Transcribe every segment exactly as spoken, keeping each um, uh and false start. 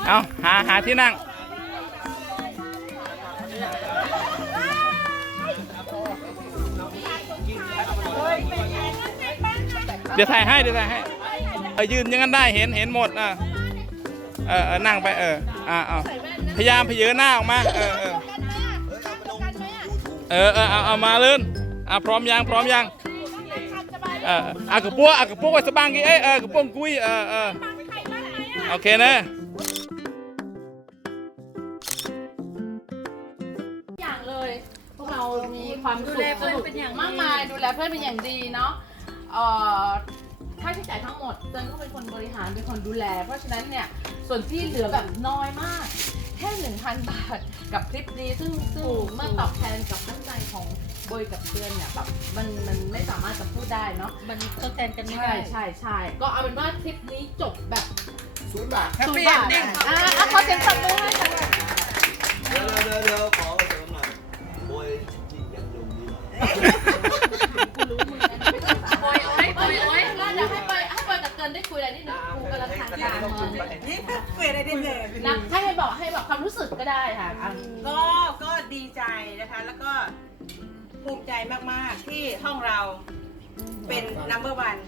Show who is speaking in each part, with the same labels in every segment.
Speaker 1: เอาหาหาที่นั่งเดี๋ยวถ่ายให้เดี๋ยวถ่ายให้เออยืนอยังงั้นได้เห็นเห็นหมดอ่ะเออเออนั่งไปเอออ่าเอาพยายามพเยอหน้าออกมาเออเออเออเออเอาเอามาลื่นอ่ะพร้อมยังพร้อมยังเอออ่ะกระปุกอ่ะกระปุกไว้สบางกี่เอ้ยเออกระปุกกุ้ยเออเออโอเคนะ
Speaker 2: อย่างเลยพวกเรามีความสุขสนุกมากมายดูแลเพื่อนเป็นอย่างดีเนาะเอ่อค่าใช้จ่ายทั้งหมดเจนก็เป็นคนบริหารเป็นคนดูแลเพราะฉะนั้นเนี่ยส่วนที่เหลือแบบน้อยมากแค่ หนึ่งพัน บาทกับคลิปนี้ซึ่งซึ่งเมื่อตอบแทนกับน้ำใจของโบยกับเพื่อนเนี่ยแบบมันมันไม่สามารถจะพูดได้เนาะมันทดแทนกันไม่ได้ใช่ใช่ก็เอาเป็นว่าคลิปนี้จบแบบ
Speaker 3: ศูนย์บาท
Speaker 2: ศูนย์บาทอ่ะขอเสียงปรบมือให้ค่ะ
Speaker 3: เดี๋ยวเดี๋ยวเดี๋ยวขอเสริมหน่อยโบยจริงยังยงดี
Speaker 2: โบยโอ้ยโบยโอ้ยแล้วเดี๋ยวให้โบยให้โบยกับเกินได้คุยอะไรนิดนึงครูกำลังทางการ
Speaker 4: นี่คุยอะไรนิดนึง
Speaker 2: นะให้ให้บอกให้บอกความรู้สึกก็ได้ค่ะ
Speaker 4: ก็ก็ดีใจนะคะแล้วก็ภูมิใจมากๆที่ห้องเราเป็น นัมเบอร์วัน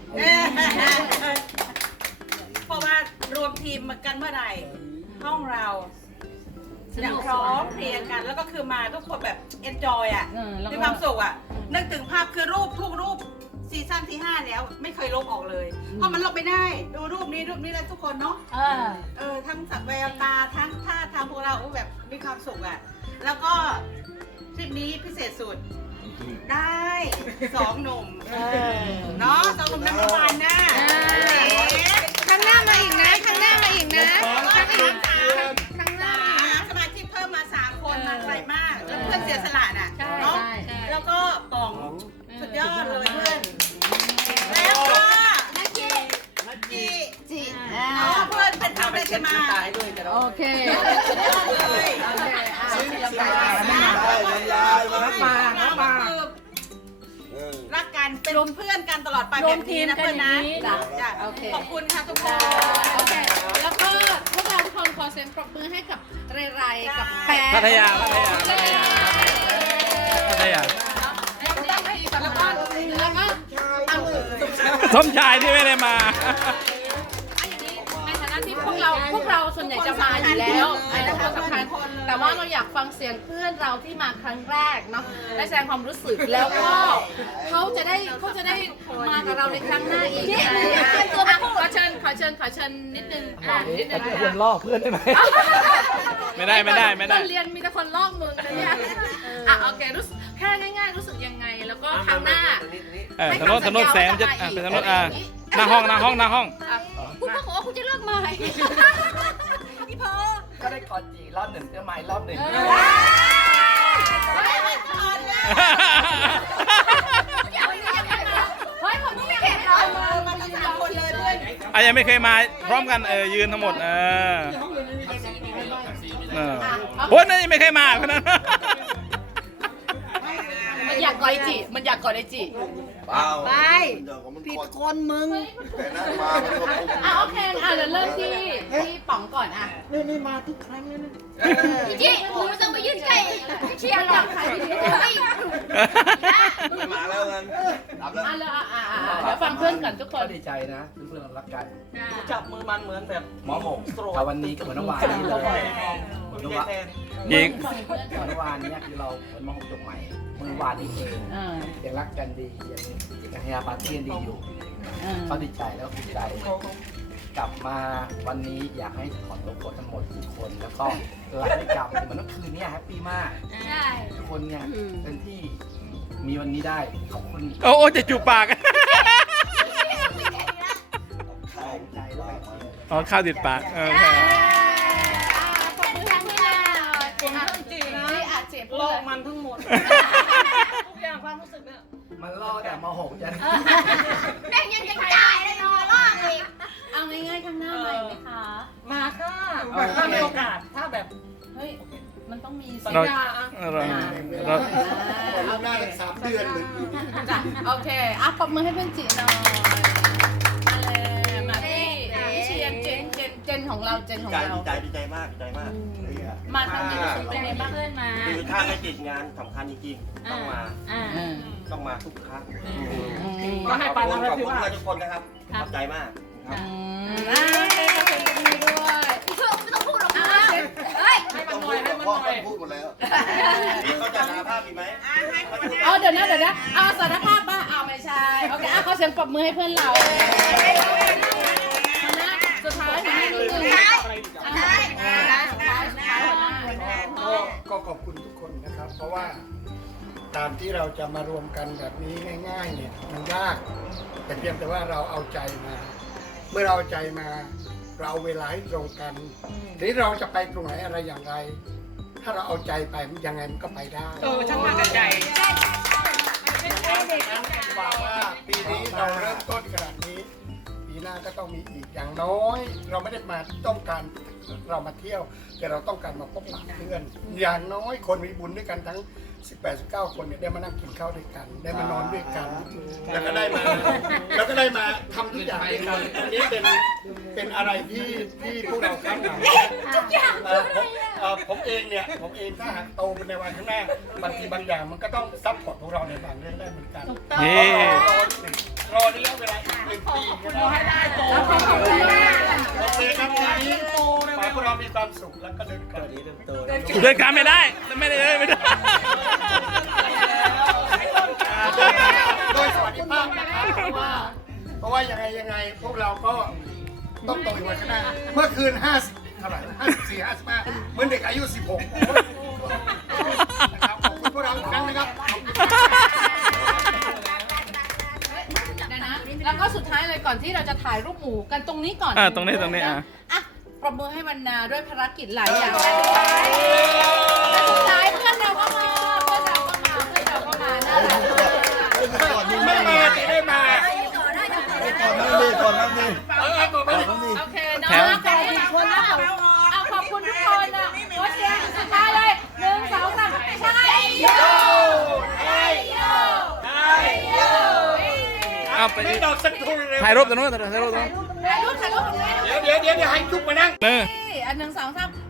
Speaker 4: เพราะว่ารวมทีมมากันเมื่อไหร่ห้องเราจะพร้อมเพรียงกันแล้วก็คือมาทุกคนแบบเอนจอยอ่ะมีความสุขอ่ะนึกถึงภาพคือรูปทุกรูปซีซั่นที่ห้าแล้วไม่เคยลบออกเลยเพราะมันลบไม่ได้ดูรูปนี้รูปนี้แล้วทุกคนเนาะเออเออทั้งสักแววตาทั้งท่าทางพวกเราแบบมีความสุขอ่ะแล้วก็คลิปนี้พิเศษสุดได้สองหนุ่มเนาะสองหนุ่มนัมเบอร์วันนะ
Speaker 2: ข้างหน้ามาอีกนะข้างหน้ามาอีกนะ
Speaker 4: ข้างหน้าสมาชิกเพิ่มมาสามคนมาไกลมากแล้วเพื่อนเสียสละน่ะเนาะแล้วก็ป่องสุดยอดเลยเพื่อนแล้วก็จีจีจีอ๋อเพื่อนเป็นทำอะไรกันมา
Speaker 2: โอเค
Speaker 4: สุดยอดเลยโอเคน้ำปลาน้ำปลารักกันเป็นเพื่อนกันตลอดไปแบบนี้นะเพื่อนนะขอบคุณค่ะทุกคน
Speaker 2: โอเคแล้วก็พวกเราทุกคนขอเสียงปรบมือให้กับเรไรกับแปะ
Speaker 1: พัทยาพัทยาพัทยาพัทยา
Speaker 2: แล้วก็แล้วก็
Speaker 1: สมชายที่ไม่ได้มา
Speaker 2: ในฐานะที่พวกเราพวกเราส่วนใหญ่จะมาอยู่แล้วไอ้ทุกคนสำคัญแต่ว่าเราอยากฟังเสียงเพื่อนเราที่มาครั้งแรกเนาะได้แสดงความรู้สึกแล้วก็เขาจะได้เขาจะได้มากับเราในครั้งหน้าอีกตัวมาขอเชิญขอเชิญขอเชิญนิดนึงอ่ะนิดนึง
Speaker 1: เพื่อนลอกเพื่อนได้ไหมไม่ได้ไม่ได้ไม่ได้
Speaker 2: เรียนมีแต่คนลอกมึงนะเนี่ยอ่ะโอเครู้สึกแค่ง่ายๆรู้สึกยังไงแล้วก็ครั้งหน้า
Speaker 1: เออถนนถนนแสงจะเป็นถนนอ่าหน้าห้องหน้าห้องหน้าห้อง
Speaker 2: คุณพ่อบอกว่าคุณจะเลิกใหม่พี่พ่อ
Speaker 5: ก็ได้กอดจีรอบหนึ่งเจอไม้รอบหนึ่ง
Speaker 2: เฮ้ยผมไม่เห็นเรามามาทั้งสามคนเลยเพื่อน
Speaker 1: อ่ะยังไม่เคยมาพร้อมกันเออยืนทั้งหมดเออเออโอ้ยนั่นยังไม่เคยมาคนนั้น
Speaker 2: มันอยากกอดไอจิมันอยากกอดไอจิ
Speaker 4: ไปผิดคนมึง
Speaker 2: อ่ะโอเคอ่ะเดี๋ยวเริ่มที่ที่ป๋องก่อนอ่ะ
Speaker 4: นี่นี่มาทุกครั้งเลยนะ
Speaker 2: พี่จิหนูต้องไปยื่นใกล้พี่เชียร์จับใครพี่จิ
Speaker 3: ไม่มาแล้วกัน
Speaker 2: รับแล้วอ่ะแล้วอ่ะเดี๋ยวฟังเพื่อนก่อนทุกคน
Speaker 5: ดีใจนะเพื่อนเรารักกัน
Speaker 3: จับมือมันเหมือนแบบ
Speaker 5: หมอหงกับวันนี้กับวันวานนี้เลยเหมือนว่า
Speaker 1: ยิง
Speaker 5: วันวานนี้คือเราเหมือนหมอหงจบใหม่เมื่อวานนี้เองยังรักกันดียังยังให้อาปาร์ตี้ดีอยู่เขาดีใจแล้วดีใจกลับมาวันนี้อยากให้ขอตัวคนทั้งหมดทุกคนแล้วก็หลังกลับเหมือนเมื่อคืนนี้แฮปปี้มากทุกคนเนี่ยเป็นที่มีวันนี้ได้ขอบคุณ
Speaker 1: โอ้โอ้จะจูบปากอ๋อข้าวติดปากเออ
Speaker 2: ขอบคุณทั้งที่เราผมทั้งจีนะ
Speaker 4: โลกมันทั้งหมดทุกอย่างความรู้สึกเนี่ย
Speaker 5: มันล่อแต่มาหกจัน
Speaker 2: แม่ยังจะจ่ายเลยเนาะล่ออีกเอาง่ายๆข้างหน้าใหม่ไหมคะ
Speaker 4: มาค่ะถ้ามีโอกาสถ้าแบบ
Speaker 2: เฮ้ยมันต้องมี
Speaker 1: สัญญาอ่ะเราเรา
Speaker 3: เอาหน้าอีกสามเดือนเลย
Speaker 2: จ้ะโอเคอ่ะปรบมือให้เพื่อนจีหน่อยมาเลยมาที่เชียร์เจนเจนเจนของเราเจนของ
Speaker 6: ใจ
Speaker 2: เรา
Speaker 6: ดีใจดีใจมากดีใจมาก
Speaker 2: มาครั้งนี้รู้สึกเป็นไงบ้าง
Speaker 7: เพื่อนมา
Speaker 6: คือถ้าไม่ติดงานสำคัญจริงๆต้องมา
Speaker 7: อ่า
Speaker 2: อืม
Speaker 6: ต้องมาทุกครั้ง
Speaker 2: ก็ให้ปา
Speaker 6: ข
Speaker 2: นา
Speaker 6: อบ
Speaker 2: ไป
Speaker 6: คุณ
Speaker 2: ถือว่า
Speaker 6: ขอบคุณทุกคนนะครับขอบใจมากครับ
Speaker 2: อืมอ่าขอบคุณคุณด้วย
Speaker 7: ไม่ต้องพูดหรอกนะเฮ้ย
Speaker 2: ให้มันหน่อยให้มันหน่อย
Speaker 3: พูดหมดแล้ว
Speaker 6: นี่เขาจะสารภาพอีกไหม
Speaker 2: เอาเดี๋ยวนะเดี๋ยวนะเอาสารภาพป่ะเอาไม่ใช่โอเคเอาเขาเสียงปรบมือให้เพื่อนเรานะสุดท้ายหนูให้นิดนึงสุดท้ายสุดท้ายสุดท้ายหัวหน้าหัวหน้า
Speaker 8: ก็ก็ขอบคุณทุกคนนะครับ เพราะว่าการที่เราจะมารวมกันแบบนี้ง่าย ๆ เนี่ยมันยาก แต่เพียงแต่ว่าเราเอาใจมา เมื่อเราเอาใจมา เราเอาเวลาให้ตรงกันหรือเราจะไปตรงไหนอะไรอย่างไร ถ้าเราเอาใจไปยังไงมันก็ไปได้
Speaker 4: เออช่างมาแต่ใจ
Speaker 8: หวังว่าปีนี้เราเริ่มต้นขนาดนี้ ปีหน้าก็ต้องมีอีกอย่างน้อย เราไม่ได้มาต้องการเรามาเที่ยว แต่เราต้องการมาพบปะเพื่อน อย่างน้อยคนมีบุญด้วยกันทั้ง สิบแปด สิบเก้า คนเนี่ยได้มานั่งกินข้าวด้วยกัน ได้มานอนด้วยกัน แล้วก็ได้มาแล้วก็ได้มาทำทุกอย่างด้วยกันอันนี้เป็นเป็นอะไรที่ที่พวกเราคาดหวังเอ่อผมเอ่อผมเองเนี่ยผมเองถ้าหากโตในวันข้างหน้าบางทีบางอย่างมันก็ต้องซัพพอร์ตพวกเราในบางเรื่องได้เหมือนกัน
Speaker 1: เย้
Speaker 8: รอระยะเวลาอีกหนึ่งปีรอให้ได้โต
Speaker 2: ขอบคุณมาก
Speaker 8: โอเคครับทีนี้ขอให้พวกเรามีความสุขแล้วก็เดินกัน
Speaker 1: เดินการไม่ได้ไม่ได้เลยไม่ได้
Speaker 8: โดยสวัสดิภาพนะครับเพราะว่าเพราะว่ายังไงยังไงพวกเราก็ต้องโตอีกวันข้างหน้าเมื่อคืนห้าสิบเท่าไหร่ห้าสิบสี่ห้าสิบห้าเหมือนเด็กอายุสิบหกนะครับขอบคุณพวกเราอีกครั้งนะครับ
Speaker 2: เดี๋ยวนะแล้วก็สุดท้ายเลยก่อนที่เราจะถ่ายรูปหมู่กันตรงนี้ก่อน
Speaker 1: อ่าตรงนี้ตรงนี้อ่ะ
Speaker 2: อ่ะปรบมือให้วรรณาด้วยภารกิจหลายอย่างและสุดท้ายเพื่อนเราก็มาเพื่อนเราก็มาเพื่อนเราก็มาน่ารักมาก
Speaker 8: ไม่มาจะได้มา
Speaker 3: ก่อนนั่งดีก่อนนั่งดี
Speaker 8: เออบอกไป
Speaker 3: นั่งดี
Speaker 2: โอเคเนาะขอบคุณคนนะเอาขอบคุณทุกคนนะขอเสียงสุดท้ายเลยหนึ่งสองสามใช่โยใช่โยใช่โย
Speaker 1: เอาไป
Speaker 8: ไม่ดอกสักทุนเลย
Speaker 1: ถ่ายรูปตรงนู้นถ่ายรูปตรงนู้น
Speaker 2: ถ่ายรูปถ่ายรูป
Speaker 8: เดี๋ยวเดี๋ยวเดี๋ยวให้จุ๊บมานั่ง
Speaker 1: เออ
Speaker 2: อันหนึ่งสองสาม